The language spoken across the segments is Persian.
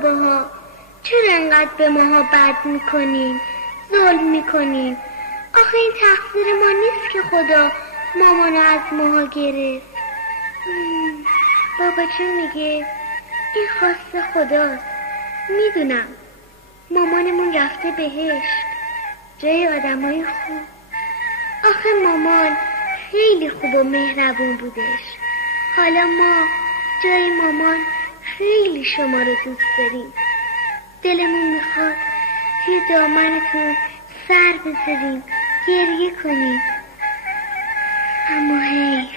باباها چرا انقدر به ماها بد میکنین، ظلم میکنین؟ آخه این تقصیر ما نیست که خدا مامانو از ماها گرفت. بابا چون میگه این خواست خداست. میدونم مامانمون رفته بهشت، جای آدمای خوب. آخه مامان خیلی خوب و مهربون بودش. حالا ما جای مامان خیلی شما رو دوست داریم. دلمون میخواد توی دامنتون سر بذاریم، گریه کنیم، اما حیف.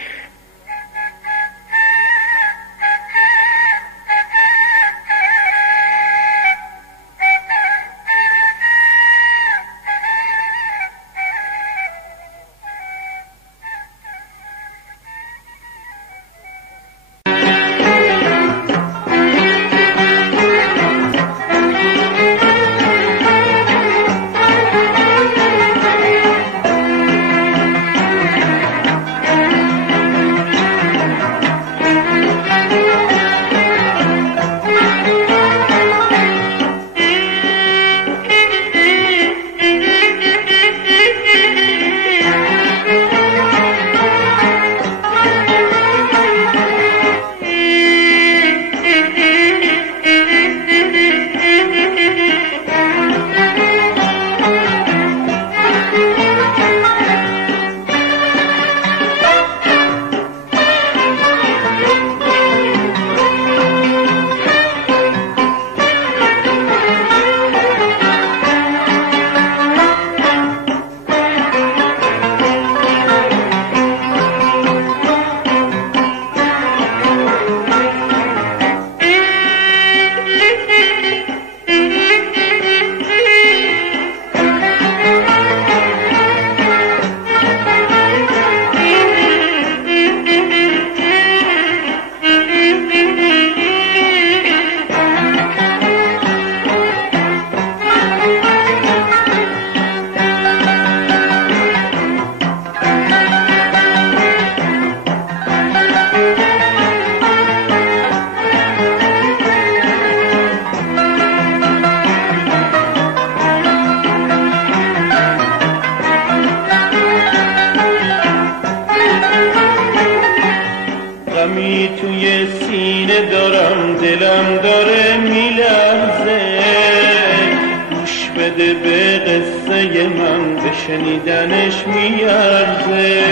شنیدنش میارزه.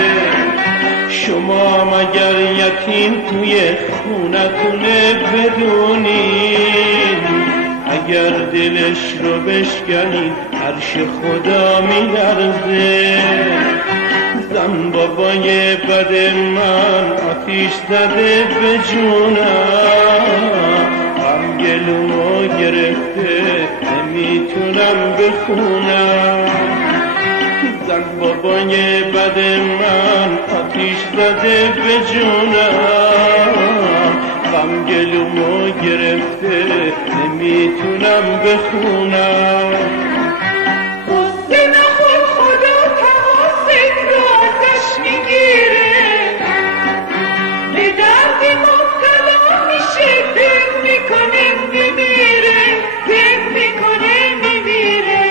شما مگر یتیم توی خونتونه بدونین، اگر دلش رو بشکنین عرش خدا میارزه. زن بابای بد من آتیش زده به جونم، غم گلومو گرفته نمیتونم بخونم. زن بابای بد من آتیش زده به جونم، غم گلومو گرفته نمیتونم بخونم. قصه نخور خدا تماست رو ازش میگیره، به دردی مبتلا میشه، دل میکنه میمیره، دل میکنه میمیره.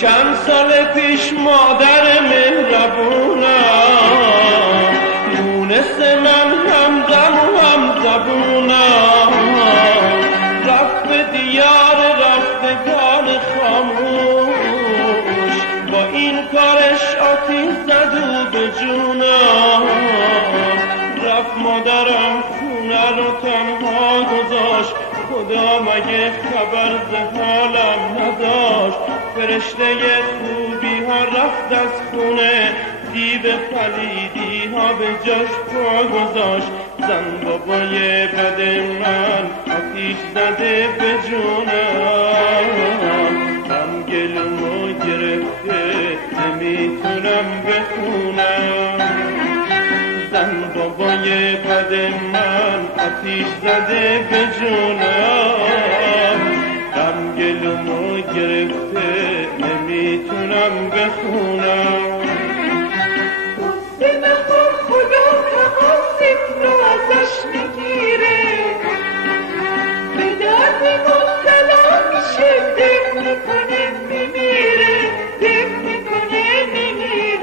چند سال پیش مادر مهربونم مونس من همدم و همزبونم، رفت به دیار رفتگان خاموش، با این کارش آتیش زد و به جونم. رفت مادرم خونه رو تنها گذاشت، خدا مگه خبر ز حالم نداشت. فرشته خوبی ها رفت از خونه، دیو پلیدی ها به جاش پا گذاشت. زن بابای بد من آتیش زده به جونم، غم گلومو گرفته نمیتونم بخونم. زن من آتیش زده به جونم غم گلومو گرفته نمیتونم بخونم قصه نخور خدا تقاصد رو ازش میگیره به درد مبتلا میشه دق میکنه میمیره دق میکنه میمیره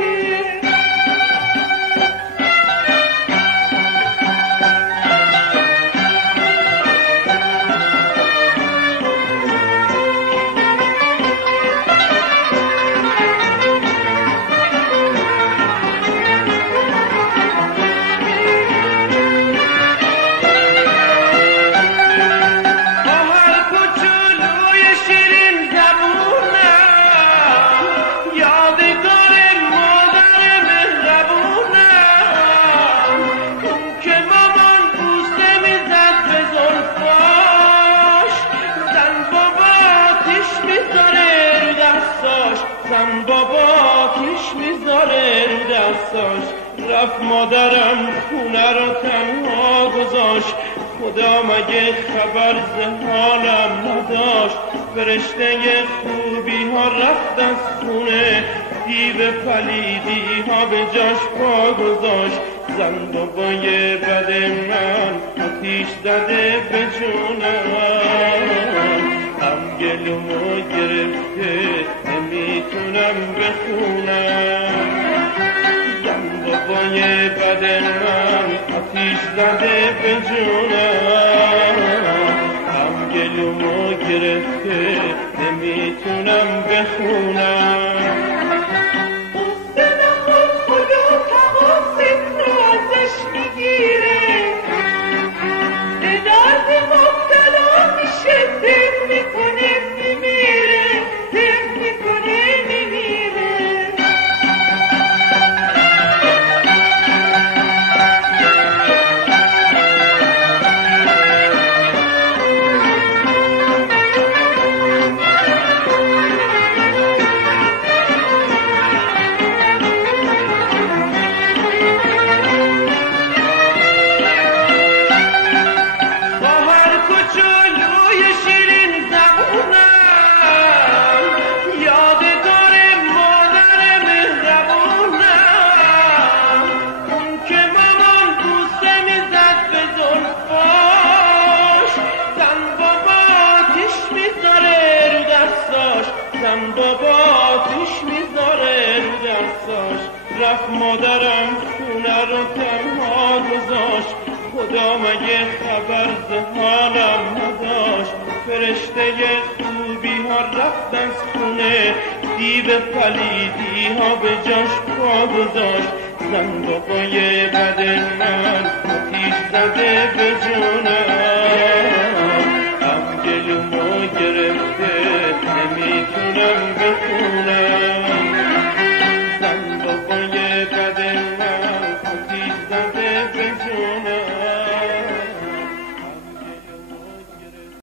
زن بابا کش میذاره رو دستاش رفت مادرم خونه رو تنها گذاشت خدا مگه خبر ز حالم نداشت فرشته خوبی ها رفت از خونه دیو پلیدی ها به جاش پا گذاشت زن بابای بد من آتیش زده به جونم هم گلومو گرفته نمیتونم بخونم زن بابای بد من آتیش زده به جونم هم گلومو گرفته نمیتونم بخونم قصه نخور خدا تقاصد رو ازش میگیره به درد مبتلا میشه دق میکنه میمیره دق میکنه میمیره زن بابا آتیش میذاره رو دستاش رفت مادرم خونه رو تنها گذاشت خدا مگه خبر ز حالم نداشت فرشته خوبی ها رفت از خونه دیو پلیدی ها به جاش پا گذاشت زن بابای